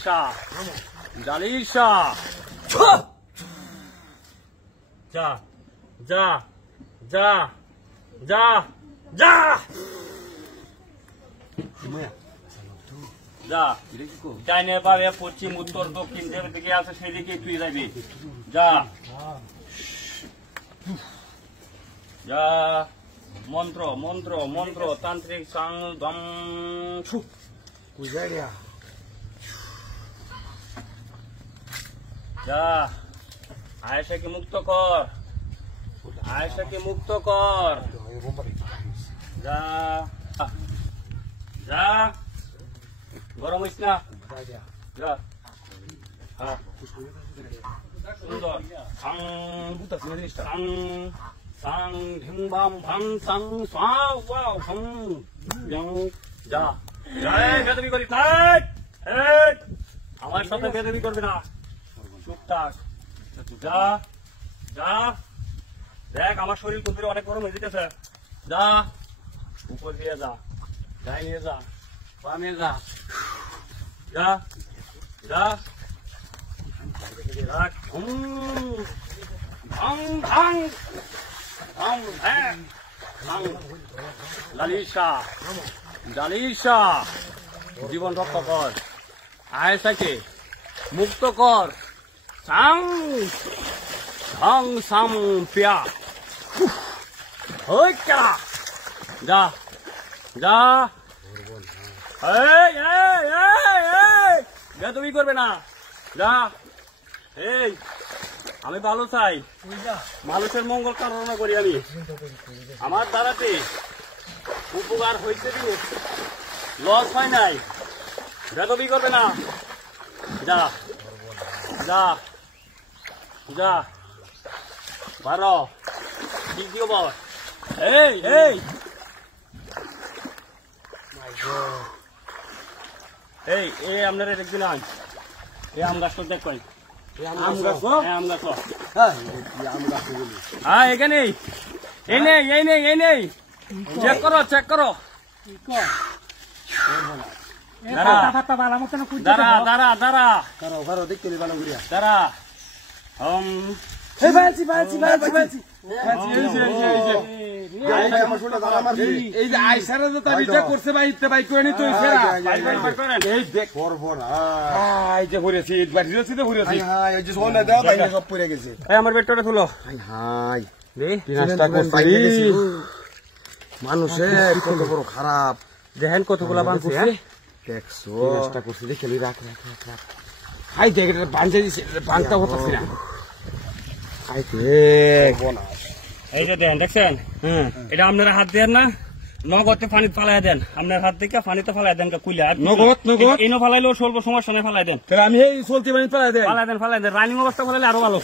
জালিশা জালিশা যা যা যা যা যা যা ডাইনে বামে পশ্চিম উত্তর দক্ষিণ যেদিকে আছে সেদিকে তুই যাবি যা যা মন্ত্র মন্ত্র মন্ত্র তান্ত্রিক সাং দম যা আয়েশাকে মুক্ত কর আয়েশাকে মুক্ত কর যা যা গরম হইস না যা হ্যাঁ সুন্দর সাং সাং সাং ধিং বাম ভাং সাং সা ওয়াও ভাং যা যা বেদবি করি আমার সাথে বেদবি করবি না চুপ থাক যা যা দেখ আমার শরীর কোন অনেক গরম হয়ে যেতেছে যা উপর দিয়ে যা যাই নিয়ে যা বামে যা যা যা রাখ ভাং ভাং ভাং ভাং ভাং জালিশা জালিশা জীবন রক্ষা কর আয়েশাকে মুক্ত কর সাং সাং সাম পিয়া ওই কা যা যা এই এই এই এই যা তুমি করবে না যা এই আমি ভালো চাই মানুষের মঙ্গল কামনা করি আমি আমার দ্বারাতে উপকার হইতে দিন লস হয় নাই বেদবি করবে না যা যা যা বারো দ্বিতীয় বার এই এই এই এই আপনারা দেখবেন এই আম গাছ দেখ পাই আম গাছ আম গাছ হ্যাঁ এখানে এই নেই এই নেই এই নেই চেক করো চেক করো দাঁড়া দাঁড়া দাঁড়া দাঁড়া এই যে আইসারা যে তাবিটা করছে ভাই ইতে ভাই কই নি তুই ফেরা এই দেখ এই যে ঘুরেছি বাড়ি যাচ্ছি তো ঘুরেছি হ্যাঁ এই যে সোনা দাও ভাই সব পড়ে গেছে এই আমার বেটটা তুলো হাই রে তিনটা করছি মানুষের কত বড় খারাপ দেখেন কতগুলা বানছে দেখছো চেষ্টা করছি দেখে রাখ রাখ রাখ হাই দেখ বানতে দিছে বানতে হচ্ছে না হাই দেখ এই যে দেন দেখছেন এটা আপনারা হাত দেন না নগদে পানি ফালাই দেন আপনার হাত থেকে পানিতে ফালাই দেন কুইলা নগদ নগদ এনে ফালাইলেও স্বল্প সমস্যা নেই ফালাই দেন তাহলে আমি এই চলতি পানি ফালাই দেন ফালাই দেন রানিং অবস্থা ফালাইলে আরো ভালো